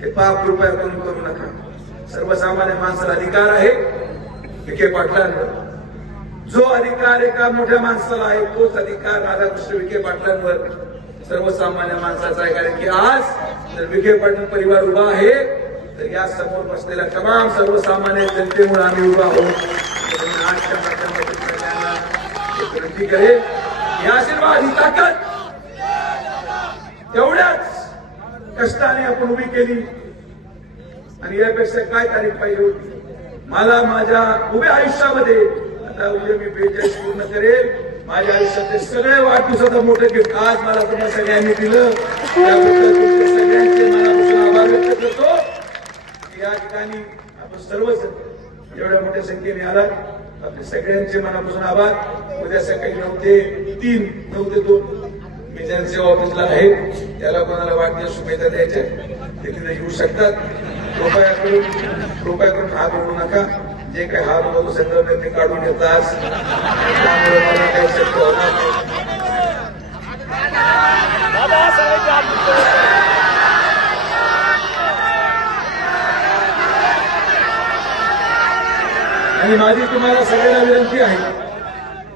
हे पाप कृपया करून करू नका. सर्वसामान्य माणसाला अधिकार आहे. विखे पाटलांवर. जो अधिकार एका मोठ्या माणसाला आहे तोच अधिकार राधाकृष्ण विखे पाटलांवर. सर्वसामान्य माणसाचा आहे कारण की आज जर विखे पाटील परिवार उभा आहे तर या समोर बसलेल्या तमाम सर्वसामान्य जनतेमुळे आम्ही उभा आहोत. आजच्या माध्यमातून सगळ्यांना विनंती करेल ही आशीर्वाद ही ताकद. तेवढ्याच कष्टाने आपण उभी केली. आणि यापेक्षा काय तारीख पाहिजे होती मला माझ्या उभ्या आयुष्यामध्ये आता उद्या मी बेचाळीस पूर्ण करेल. माझ्या आयुष्यातले सगळे वाढदिवसाचं मोठं गिफ्ट आज मला तुम्हाला सगळ्यांनी दिलं. सगळ्यांचे मनापासून आभार व्यक्त करतो. या ठिकाणी आपण सर्वच एवढ्या मोठ्या संख्येने आला आपले सगळ्यांचे मनापासून आभार. उद्या सकाळी नऊ ते तीन नऊ ते दोन. मी ऑफिसला आहे त्याला कोणाला वाढदिवस शुभेच्छा द्यायच्या ते तिथे येऊ शकतात. कृपया करून कृपया करून हात उडू नका. जे काही हात उडवतो संदर्भ ते काढून घेतात त्यामुळे मला काही शक्य होणार नाही. आणि माझी तुम्हाला सगळ्यांना विनंती आहे.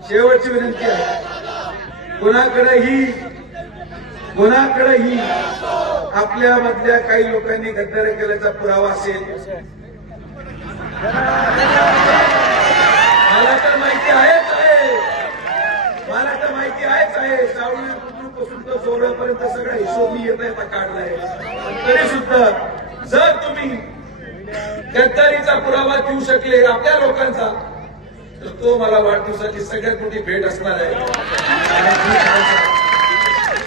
शेवटची विनंती आहे. कोणाकडेही कोणाकडेही आपल्या मधल्या काही लोकांनी गद्दारी केल्याचा पुरावा असेल. मला तर माहिती आहेच आहे. मला तर माहिती आहेच आहे. सावळी पासून तर सोहळ्यापर्यंत सगळा हिशोब मी येता येता काढलाय. तरी सुद्धा जर तुम्ही गद्दारीचा पुरावा देऊ शकले आपल्या लोकांचा तर तो मला वाढदिवसाची सगळ्यात मोठी भेट असणार आहे.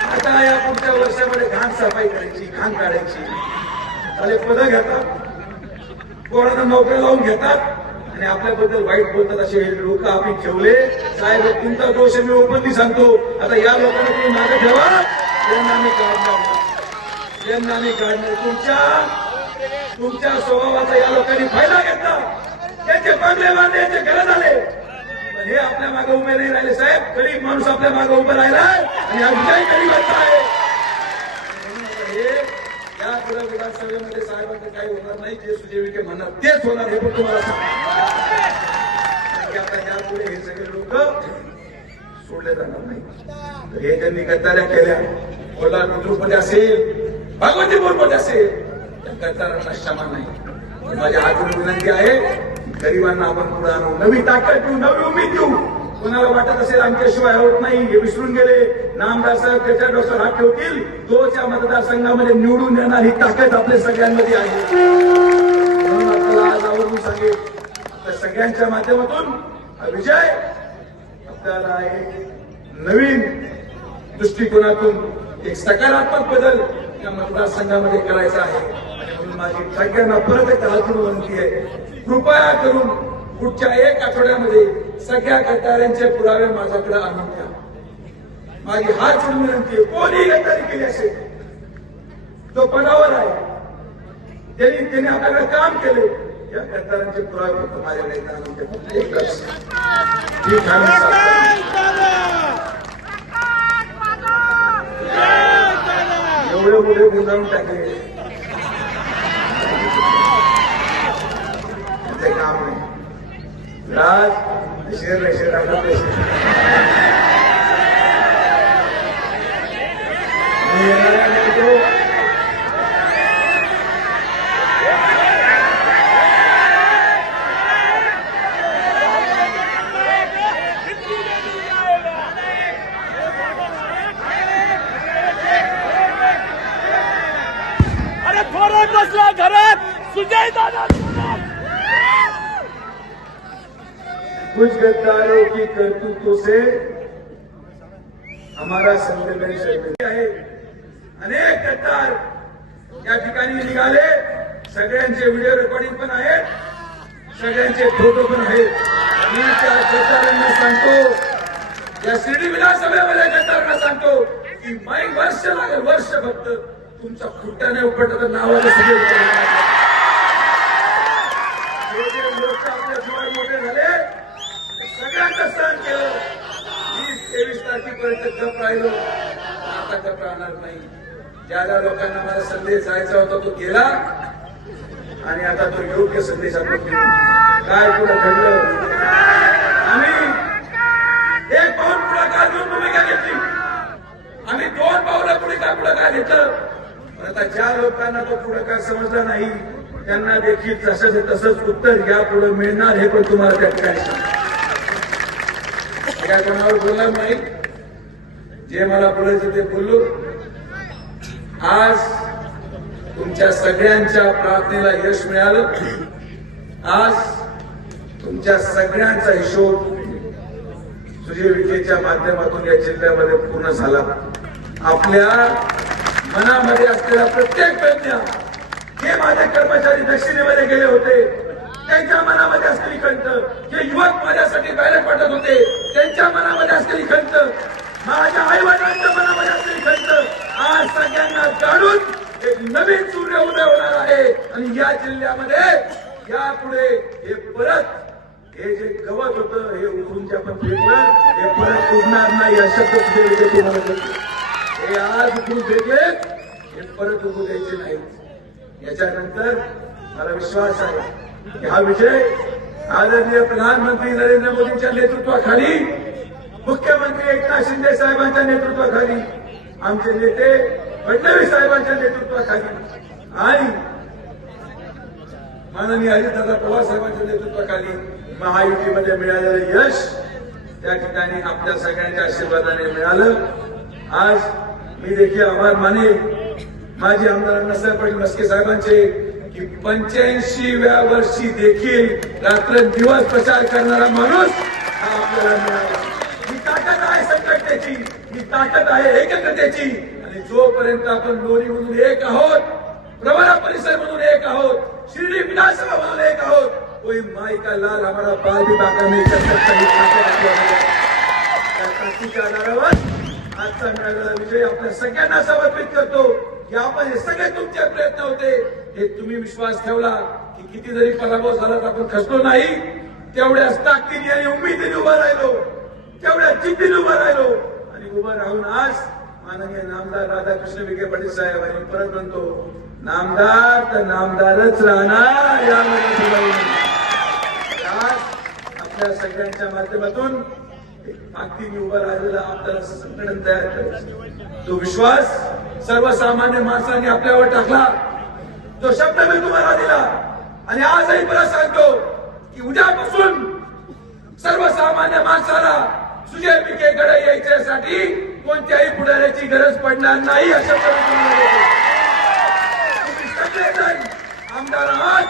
आता या पुढच्या वर्षामध्ये घाण सफाई करायची घाण काढायची. आणि पदं घेतात. कोणाला नोकऱ्या लावून घेतात. आणि आपल्याबद्दल वाईट बोलतात असे लोक आपण ठेवले. साहेब तुमचा दोष मी ओपनली सांगतो. आता या लोकांना तुम्ही मागे ठेवा. यांना आम्ही काढणार नाही. यांना आम्ही काढणार तुमच्या तुमच्या स्वभावाचा या लोकांनी फायदा घेतला. त्यांचे बंगले बांधले यांचे घर झाले. हे आपल्या मागे उभे नाही राहिले साहेब. गरीब माणूस आपल्या मागे उभा राहिला आणि हा विजय गरीबांचा आहे. म्हणून हे या पुढे विधानसभेमध्ये साहेबांचं काही होणार नाही जे सुजय विखे म्हणणार तेच होणार हे पण तुम्हाला सांगतो. आता यापुढे हे सगळे लोक सोडले जाणार नाही. हे ज्यांनी गद्दाऱ्या केल्या कोल्हारमध्ये असेल भगवतीपूरमध्ये असेल त्या गद्दारांना क्षमा नाही. माझी हातून विनंती आहे गरिबांना आपण पुढे आणू. नवी ताकद देऊ नवी उमेद देऊ कोणाला वाटत असेल आमच्याशिवाय होत नाही हे विसरून गेले. नामदार साहेब त्याच्या डॉक्टर हात ठेवतील. तोच या मतदारसंघामध्ये निवडून येणार ही ताकद आपल्या सगळ्यांमध्ये आहे. आपल्याला आज आवडून सांगेल आपल्या सगळ्यांच्या माध्यमातून विजय आपल्याला एक नवीन दृष्टिकोनातून एक सकारात्मक बदल या मतदारसंघामध्ये करायचा आहे. आणि म्हणून माझी सगळ्यांना परत एक हातून विनंती आहे. कृपया करून पुढच्या एक आठवड्यामध्ये सगळ्या गद्दारांचे पुरावे माझ्याकडे आणून द्या. माझी हाच विनंती कोणी गद्दारी केली असेल? तो पदावर आहे. त्यांनी त्यांनी आपल्याकडे काम केले या गद्दारांचे पुरावे फक्त माझ्याकडे आणून द्या. फक्त एकच ही ठाणे एवढे मोठे गुंजावून टाकले ते काम नाही राज शेर रे शेर आपला पैसे मी येणाऱ्या म्हणतो, अरे थोरात बसला घरात सुजय दादा कुछ गद्दारों की करतूतों से हमारा संवेदन शर्मिंदा आहे अनेक गद्दार या ठिकाणी निघाले सगळ्यांचे व्हिडिओ रेकॉर्डिंग पण आहेत सगळ्यांचे फोटो पण आहेत. मी त्या गद्दारांना सांगतो या शिर्डी विधानसभेमध्ये गद्दारांना सांगतो की माई वर्ष लागेल वर्ष फक्त तुमचा खुट्याने उपटत नावाला सगळे विचारणार. हे जे लोक आपल्या जीवात मोठे झाले ते सगळ्यांचं सहन केलं वीस गप राहिलो. आता गप राहणार नाही. ज्या ज्या लोकांना मला संदेश जायचा होता तो गेला. आणि आता तो योग्य संदेश आपण काय पुढे घडलं? आम्ही एक पाऊल पुढाकार घेऊन भूमिका घेतली? आम्ही दोन पावलं पुढे का काय घेतलं? आता ज्या लोकांना तो पुढाकार समजला नाही त्यांना देखील तसंच तसंच उत्तर या पुढे मिळणार हे पण तुम्हाला त्या ठिकाणी सांगतो. काय कोणावर बोलणार नाही? जे मला बोलायचं ते बोललो. आज तुमच्या सगळ्यांच्या प्रार्थनेला यश मिळालं. आज तुमच्या सगळ्यांचा हिशोब सुजय विखेच्या माध्यमातून या जिल्ह्यामध्ये पूर्ण झाला. आपल्या मनामध्ये असलेला प्रत्येक प्रज्ञा जे माझे कर्मचारी दक्षिणेमध्ये गेले होते त्यांच्या मनामध्ये असलेली कंठ जे युवक माझ्यासाठी बॅलेट पाठवत होते त्यांच्या मनामध्ये असलेली खंत माझ्या आई वडिलांच्या मनामध्ये असलेली खंत आज सगळ्यांना जाणून एक नवीन सूर्य उदय होणार आहे आणि या जिल्ह्यामध्ये यापुढे हे परत हे जे गवत होतं हे उघडून जे आपण फेकलं हे परत उगणार नाही अशा पद्धतीने तुम्हाला सांगतो. हे आज उघडून फेकले हे परत उगू द्यायचे नाहीत याच्यानंतर मला विश्वास आहे की हा विजय आदरणीय प्रधानमंत्री नरेंद्र मोदींच्या नेतृत्वाखाली मुख्यमंत्री एकनाथ शिंदे साहेबांच्या नेतृत्वाखाली आमचे नेते फडणवीस साहेबांच्या नेतृत्वाखाली आणि माननीय अजितदादा पवार साहेबांच्या नेतृत्वाखाली महायुतीमध्ये मिळालेलं यश त्या ठिकाणी आपल्या सगळ्यांच्या आशीर्वादाने मिळालं. आज मी देखील आभार माने माजी आमदार अण्णासाहेब पाटील मस्के साहेबांचे की पंच्याऐंशीव्या वर्षी देखील रात्र दिवस प्रचार करणारा माणूस हा आपल्याला मिळाला. ही ताकद आहे संकटतेची ही ताकद आहे एकत्रतेची. आणि जोपर्यंत आपण लोणी म्हणून एक आहोत प्रवरा परिसर म्हणून एक आहोत शिर्डी विधानसभा म्हणून एक आहोत कोई माई का लाल हमारा बाल भी बाका नहीं कर सकता ही ताकद आपल्यामध्ये आहे. त्या ताकदीच्या आधारावर आजचा मिळालेला विजय आपल्या सगळ्यांना समर्पित करतो. की आपण हे सगळे तुमचे प्रयत्न होते. हे तुम्ही विश्वास ठेवला की किती जरी पराभव झाला तर आपण खचलो नाही. तेवढ्याच ताकदीने आणि उमेदीने उभा राहिलो. तेवढ्या जिद्दीने उभा राहिलो. आणि उभा राहून आज माननीय नामदार राधाकृष्ण विखे पाटील साहेब आणि परत म्हणतो नामदार तर नामदारच राहणार. यामध्ये आज आपल्या सगळ्यांच्या माध्यमातून एक मी उभा राहिलेला आपल्याला संघटन तयार करायचं तो विश्वास सर्वसामान्य माणसांनी आपल्यावर टाकला. तो शब्द मी तुम्हाला दिला. आणि आजही मला सांगतो की उद्यापासून सर्वसामान्य माणसाला सुजय विखेकडे यायच्यासाठी कोणत्याही पुढाऱ्याची गरज पडणार नाही अशा पद्धतीने तुम्ही सगळेजण आमदार आहात.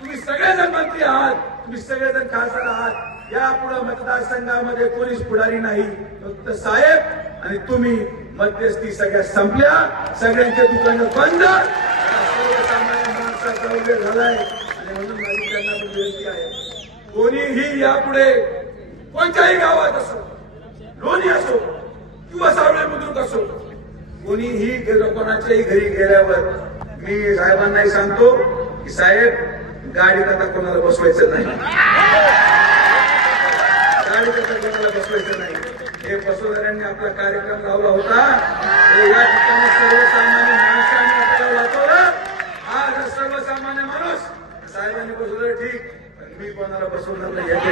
तुम्ही सगळेजण मंत्री आहात. तुम्ही सगळेजण खासदार आहात. यापुढे मतदारसंघामध्ये कोणीच पुढारी नाही. फक्त साहेब आणि तुम्ही मध्यस्थी सगळ्या संपल्या. सगळ्यांच्या दुकानं बंद. माणसाचा उल्लेख झालाय. आणि म्हणून माझी त्यांना पण विनंती आहे. कोणीही यापुढे कोणत्याही गावात असो लोणी असो किंवा सावळे बुद्रुक असो कोणीही कोणाच्याही घरी गेल्यावर मी साहेबांनाही सांगतो की साहेब गाडीत आता कोणाला बसवायचं नाही गाडीत आता कोणाला बसवायचं नाही हे आपला कार्यक्रम लावला होता. या ठिकाणी सर्वसामान्य माणसांनी आपल्याला वाचवलं. आज सर्वसामान्य माणूस साहेबांनी बसवलं ठीक. मी कोणाला बसवणार नाही याची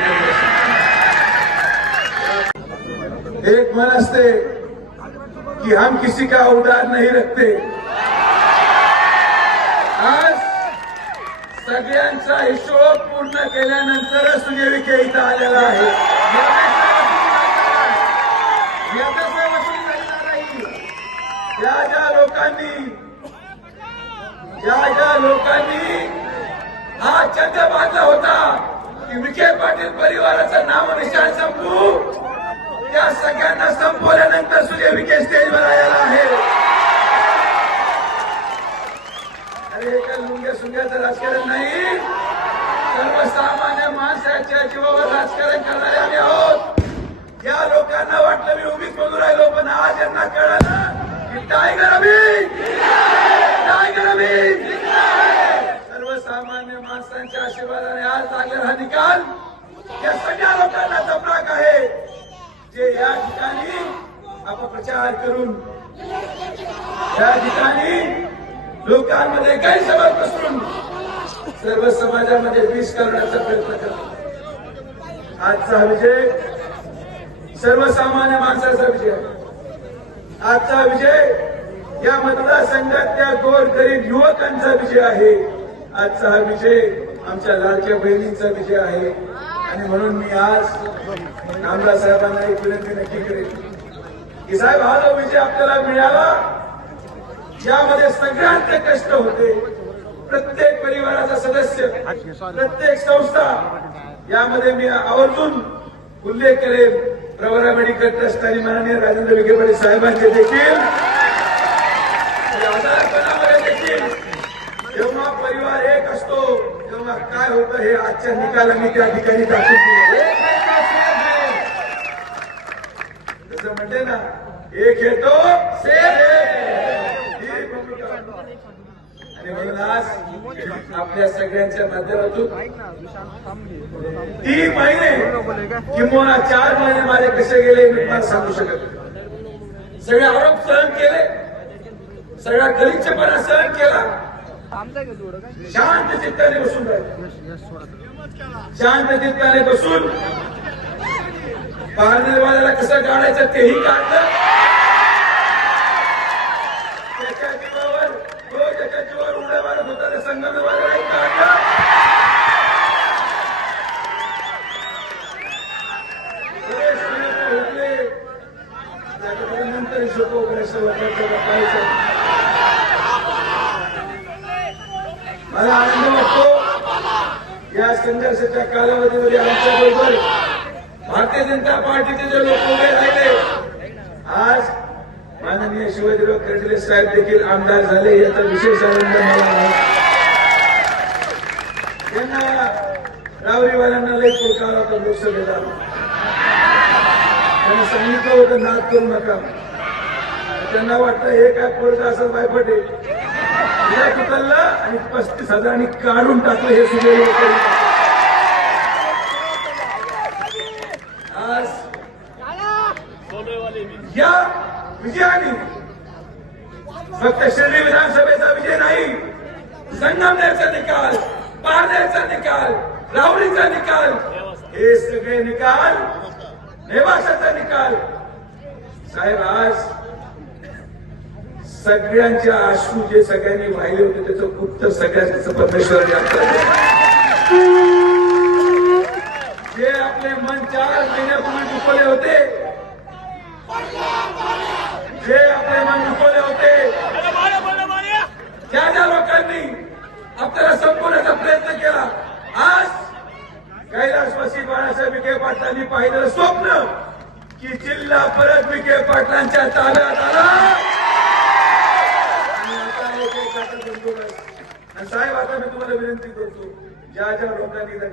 एक मन असते की हम किसी का उदार नाही रखते. आज सगळ्यांचा हिशोब पूर्ण केल्यानंतरच सुजय विखे इथं आलेला आहे याच्याशिवाय वसुली करणार नाही. ज्या ज्या लोकांनी ज्या ज्या लोकांनी हा छंद बांधला होता की विखे पाटील परिवाराचं नाव निशाण संपू त्या सगळ्यांना संपवल्यानंतर सुजय विखे स्टेजवर आलेला आहे. अरे एका लुंग्या सुंग्याचं राजकारण नाही. सर्वसामान्य माणसाच्या जीवावर राजकारण करणारे आम्ही आहोत या लोकांना वाटलं मी उभीच म्हणून राहिलो पण आज यांना कळालं की टायगर अभी टायगर अभी सर्वसामान्य माणसांच्या आशीर्वादाने आज लागलेला हा निकाल या सगळ्या लोकांना जमनाक आहे जे या ठिकाणी अपप्रचार करून या ठिकाणी लोकांमध्ये गैरसमज पसरून सर्व समाजामध्ये विष करण्याचा प्रयत्न करतो. आजचा विजय सर्वसामान्य माणसाचा विजय आजचा विजय या मतदारसंघातल्या गोर गरीब युवकांचा विजय आहे. आजचा हा विजय आमच्या लाडक्या बहिणींचा विजय आहे. आणि म्हणून मी आज नामदार साहेबांना एक विनंती नक्की करेल की साहेब हा जो विजय आपल्याला मिळाला यामध्ये सगळ्यांचे कष्ट होते प्रत्येक परिवाराचा सदस्य प्रत्येक संस्था यामध्ये मी आवर्जून उल्लेख करेन प्रवरा मेडिकल ट्रस्ट आणि माननीय राजेंद्र विखे साहेबांचे देखील. म्हणजे आजारपणामध्ये देखील जेव्हा परिवार एक असतो तेव्हा काय होतं हे आजच्या निकालांनी त्या ठिकाणी दाखवून दिले म्हणते ना एक येतो आणि म्हणून आज आपल्या सगळ्यांच्या माध्यमातून तीन महिने किंवा चार महिने माझे कसे गेले मी तुम्हाला सांगू शकत सगळे आरोप सहन केले. सगळा गलिच्छपणा सहन केला. शांत चित्ताने बसून राहिले. शांत चित्ताने बसून पारनेरवाल्याला कसं काढायचं तेही काढलं त्याच्या जीवावर तो त्याच्या जीवावर उड्या मारत होता त्या काढलं. नंतर हिशोब वगैरे सगळं करतो मला आनंद वाटतो. या संघर्षाच्या कालावधीमध्ये आमच्या बरोबर भारतीय जनता पार्टीचे जे लोक उभे राहिले आज माननीय शिवाजीराव कर्डिले साहेब देखील आमदार झाले याचा विशेष आनंद मला आहे. त्यांना रावरीवाल्यांना लय पुरकार होता लोकसभेला त्यांना सांगितलं होतं नाद करू नका. त्यांना वाटतं हे काय पोरगा असं बायपटे तिला आणि पस्तीस हजारांनी काढून टाकलं हे सुद्धा लोक आज या विजय विजयाने फक्त शिर्डी विधानसभेचा विजय नाही. संगमनेरचा निकाल पारनेरचा निकाल रावरीचा निकाल हे सगळे निकाल नेवासाचा निकाल. साहेब आज सगळ्यांचे आशू जे सगळ्यांनी वाहिले होते त्याचं उत्तर सगळ्यांचं परमेश्वराने जे आपले मन चार महिन्यापूर्वी दुखवले होते जे आपले मन दुखवले होते ज्या ज्या लोकांनी आपल्याला संपवण्याचा प्रयत्न केला आज कैलासवासी बाळासाहेब विखे पाटलांनी पाहिलेलं स्वप्न की जिल्हा परत विखे पाटलांच्या ताब्यात आला. आणि साहेब आता मी तुम्हाला विनंती करतो ज्या ज्या लोकांनी त्या